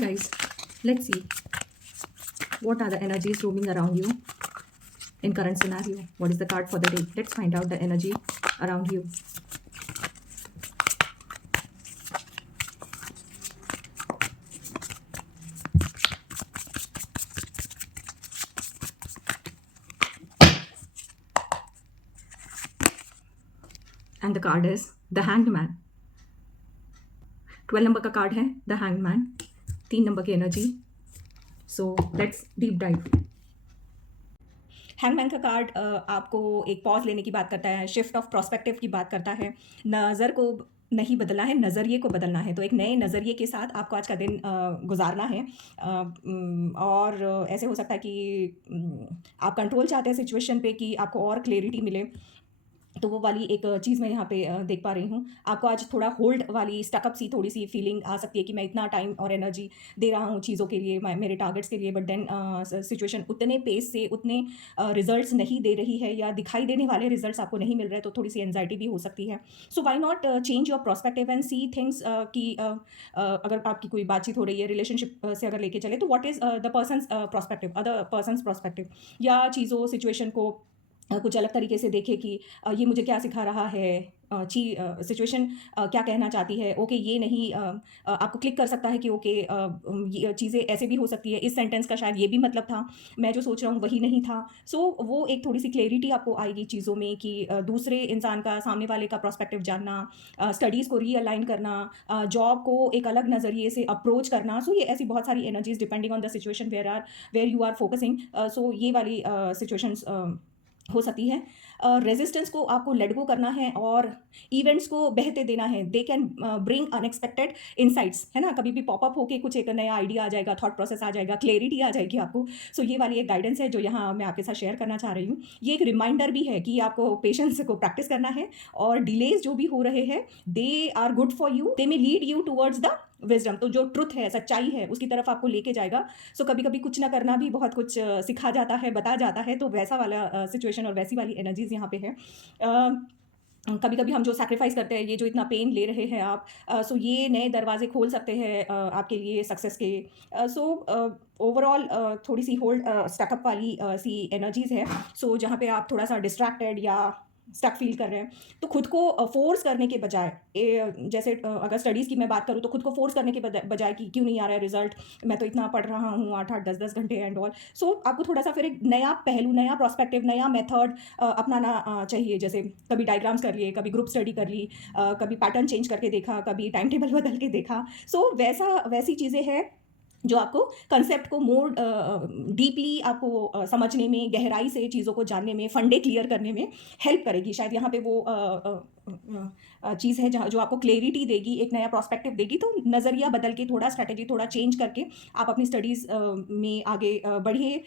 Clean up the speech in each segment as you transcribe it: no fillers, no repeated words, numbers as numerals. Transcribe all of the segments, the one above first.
guys, let's see what are the energies roaming around you in current scenario. What is the card for the day? Let's find out the energy around you. And the card is the Hanged Man. 12 number का card है the Hanged Man, 3 number की energy. So let's deep dive. Hangman का card आपको एक pause लेने की बात करता है, शिफ्ट ऑफ प्रोस्पेक्टिव की बात करता है. नज़र को नहीं बदलना है, नज़रिए को बदलना है. तो एक नए नज़रिए के साथ आपको आज का दिन गुजारना है. और ऐसे हो सकता है कि आप कंट्रोल चाहते हैं सिचुएशन पे, कि आपको और क्लैरिटी मिले. तो वो वाली एक चीज़ मैं यहाँ पे देख पा रही हूँ. आपको आज थोड़ा होल्ड वाली स्टकअप सी थोड़ी सी फीलिंग आ सकती है कि मैं इतना टाइम और एनर्जी दे रहा हूँ चीज़ों के लिए, मेरे टारगेट्स के लिए, बट देन सिचुएशन उतने पेस से उतने रिजल्ट्स नहीं दे रही है, या दिखाई देने वाले रिजल्ट्स आपको नहीं मिल रहे, तो थोड़ी सी एनजाइटी भी हो सकती है. So why not change your prospective and see things. कि अगर आपकी कोई बातचीत हो रही है रिलेशनशिप से अगर लेके चले, तो what is the persons prospective, other persons prospective, या चीज़ों सिचुएशन को कुछ अलग तरीके से देखे कि ये मुझे क्या सिखा रहा है, सिचुएशन क्या कहना चाहती है. ओके, ये नहीं आपको क्लिक कर सकता है कि ओके ये चीज़ें ऐसे भी हो सकती है, इस सेंटेंस का शायद ये भी मतलब था, मैं जो सोच रहा हूँ वही नहीं था. सो वो एक थोड़ी सी क्लैरिटी आपको आएगी चीज़ों में, कि दूसरे इंसान का, सामने वाले का प्रोस्पेक्टिव जानना, स्टडीज़ को रीअलाइन करना, जॉब को एक अलग नज़रिए से अप्रोच करना. सो ये ऐसी बहुत सारी energies depending on the situation where you are focusing. So ये वाली सिचुएशंस हो सकती है. रेजिस्टेंस को आपको लेट गो करना है और इवेंट्स को बहते देना है. They can bring unexpected insights, है ना. कभी भी पॉपअप होके कुछ एक नया आइडिया आ जाएगा, थॉट प्रोसेस आ जाएगा, क्लैरिटी आ जाएगी आपको. सो ये वाली एक गाइडेंस है जो यहाँ मैं आपके साथ शेयर करना चाह रही हूँ. ये एक रिमाइंडर भी है कि आपको पेशेंस को प्रैक्टिस करना है, और डिलेज जो भी हो रहे हैं, they are good for you. They may lead you towards the wisdom. तो जो ट्रुथ है, सच्चाई है, उसकी तरफ आपको लेके जाएगा. सो कभी कभी कुछ ना करना भी बहुत कुछ सिखा जाता है, बता जाता है. तो वैसा वाला सिचुएशन और वैसी वाली एनर्जीज यहाँ पे है. कभी कभी हम जो सैक्रिफाइस करते हैं, ये जो इतना पेन ले रहे हैं आप, सो ये नए दरवाजे खोल सकते हैं आपके लिए सक्सेस के. सो ओवरऑल थोड़ी सी होल्ड स्टकअप वाली सी एनर्जीज है. सो जहाँ पे आप थोड़ा सा डिस्ट्रैक्टेड या स्टक फील कर रहे हैं, तो खुद को फोर्स करने के बजाय, जैसे अगर स्टडीज़ की मैं बात करूँ, तो खुद को फोर्स करने के बजाय कि क्यों नहीं आ रहा है रिजल्ट, मैं तो इतना पढ़ रहा हूँ 8-8 10-10 घंटे एंड ऑल. सो आपको थोड़ा सा फिर एक नया पहलू, नया प्रोस्पेक्टिव, नया मेथड अपनाना चाहिए. जैसे कभी डायग्राम्स कर लिए, कभी ग्रुप स्टडी कर ली, कभी पैटर्न चेंज करके देखा, कभी टाइम टेबल बदल के देखा. सो वैसी चीज़ें हैं जो आपको कंसेप्ट को मोर डीपली आपको समझने में, गहराई से चीज़ों को जानने में, फंडे क्लियर करने में हेल्प करेगी. शायद यहाँ पे वो चीज़ है जहाँ जो आपको क्लैरिटी देगी, एक नया प्रोस्पेक्टिव देगी. तो नज़रिया बदल के, थोड़ा स्ट्रैटेजी थोड़ा चेंज करके आप अपनी स्टडीज़ में आगे बढ़िए.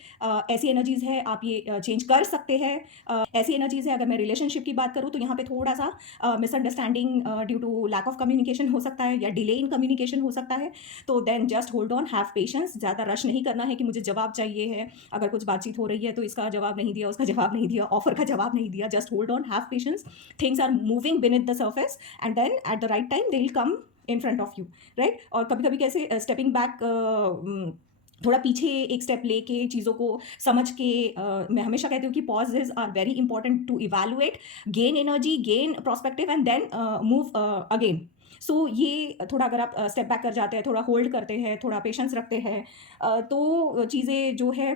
ऐसी एनर्जीज़ है, आप ये चेंज कर सकते हैं. ऐसी एनर्जीज़ है, अगर मैं रिलेशनशिप की बात करूँ, तो यहाँ पे थोड़ा सा misunderstanding due to lack of communication हो सकता है, या डिले इन कम्युनिकेशन हो सकता है. तो then just hold on, have patience. ज़्यादा रश नहीं करना है कि मुझे जवाब चाहिए है. अगर कुछ बातचीत हो रही है तो इसका जवाब नहीं दिया, उसका जवाब नहीं दिया, ऑफर का जवाब नहीं दिया. Just hold on, have patience. Things are moving beneath the surface, and then at the right time they will come in front of you, right? और कभी कभी कैसे स्टेपिंग बैक, थोड़ा पीछे एक स्टेप लेके चीज़ों को समझ के, मैं हमेशा कहती हूँ कि pauses are very important to evaluate, gain energy, gain prospective, and then move again. So ये थोड़ा अगर आप स्टेप बैक कर जाते हैं, थोड़ा होल्ड करते हैं, थोड़ा पेशेंस रखते हैं, तो चीज़ें जो है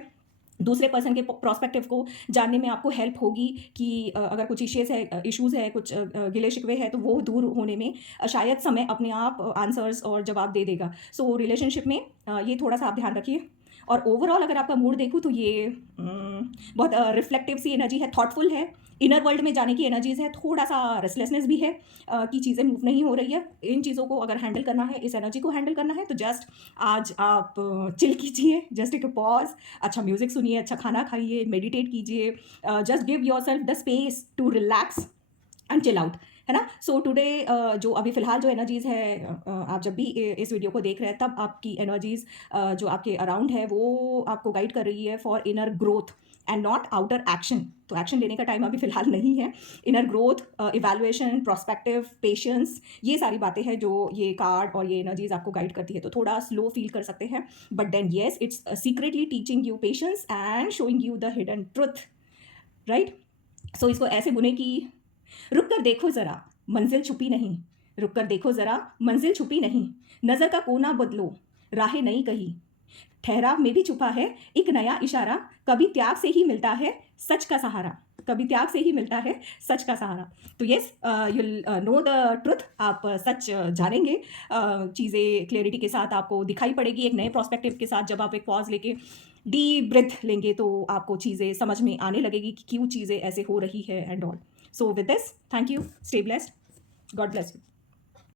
दूसरे पर्सन के प्रोस्पेक्टिव को जानने में आपको हेल्प होगी. कि अगर कुछ इश्यूज़ है, कुछ गिले शिकवे है, तो वो दूर होने में शायद समय अपने आप आंसर्स और जवाब दे देगा. सो रिलेशनशिप में ये थोड़ा सा आप ध्यान रखिए. और ओवरऑल अगर आपका मूड देखूँ, तो ये बहुत रिफ्लेक्टिव सी एनर्जी है, थॉटफुल है, इनर वर्ल्ड में जाने की एनर्जीज है. थोड़ा सा रेस्टलेसनेस भी है कि चीज़ें मूव नहीं हो रही है. इन चीज़ों को अगर हैंडल करना है, इस एनर्जी को हैंडल करना है, तो जस्ट आज आप चिल कीजिए, जस्ट एक पॉज, अच्छा म्यूजिक सुनिए, अच्छा खाना खाइए, मेडिटेट कीजिए. Just give yourself the space to relax and chill out. है ना? सो टुडे जो अभी फ़िलहाल जो एनर्जीज़ है, आप जब भी इस वीडियो को देख रहे हैं तब आपकी एनर्जीज़ जो आपके अराउंड है वो आपको गाइड कर रही है for inner growth and not outer action. तो एक्शन लेने का टाइम अभी फ़िलहाल नहीं है। Inner growth, evaluation, prospective, patience, ये सारी बातें हैं जो ये कार्ड और ये एनर्जीज़ आपको गाइड करती है। तो थोड़ा स्लो फ़ील कर सकते हैं, but then yes, it's secretly teaching you patience and showing you the hidden truth, right? So इसको ऐसे बुने कि रुक कर देखो ज़रा, मंजिल छुपी नहीं। रुक कर देखो ज़रा, मंजिल छुपी नहीं। नज़र का कोना बदलो, राहें नई कहीं। ठहराव में भी छुपा है एक नया इशारा। कभी त्याग से ही मिलता है सच का सहारा। कभी त्याग से ही मिलता है सच का सहारा। तो yes, you'll know the truth. आप सच जानेंगे। चीज़ें क्लैरिटी के साथ आपको दिखाई पड़ेगी एक नए पर्सपेक्टिव के साथ। जब आप एक पॉज़ लेके डीप ब्रीथ लेंगे तो आपको चीज़ें समझ में आने लगेगी कि क्यों चीज़ें ऐसे हो रही है and all. So with this, thank you, stay blessed, God bless you.